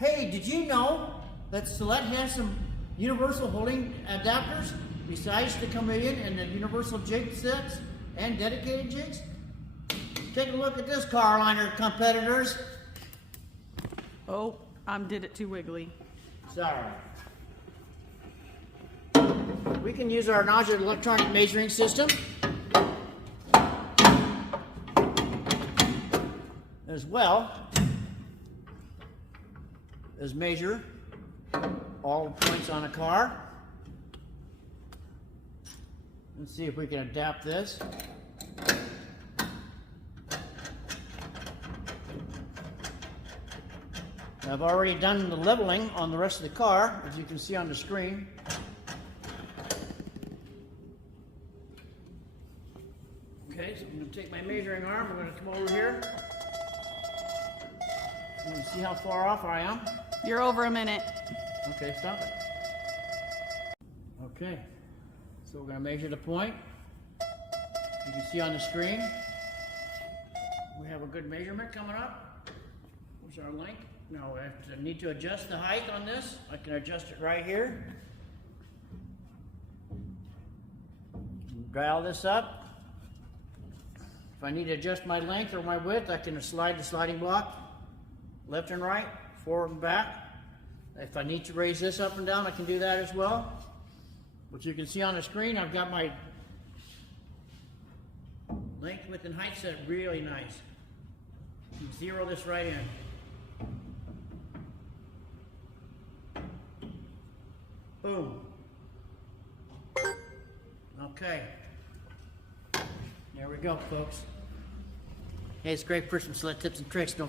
Hey, did you know that Celette has some universal holding adapters besides the chameleon and the universal jig sets and dedicated jigs? Take a look at this car liner, competitors. Oh, did it too wiggly. Sorry. We can use our NAJA electronic measuring system as well as measure all the points on a car. Let's see if we can adapt this. I've already done the leveling on the rest of the car, as you can see on the screen. Okay, so I'm going to take my measuring arm, I'm going to come over here. I'm going to see how far off I am. You're over a minute. Okay, stop it. Okay, so we're going to measure the point. You can see on the screen, we have a good measurement coming up. Where's our length? Now I need to adjust the height on this. I can adjust it right here. Dial this up. If I need to adjust my length or my width, I can slide the sliding block left and right, forward and back. If I need to raise this up and down, I can do that as well. But you can see on the screen, I've got my length, width, and height set really nice. Zero this right in. Boom. Okay. There we go, folks. Hey, it's Greg from Celette Tips and Tricks. Don't forget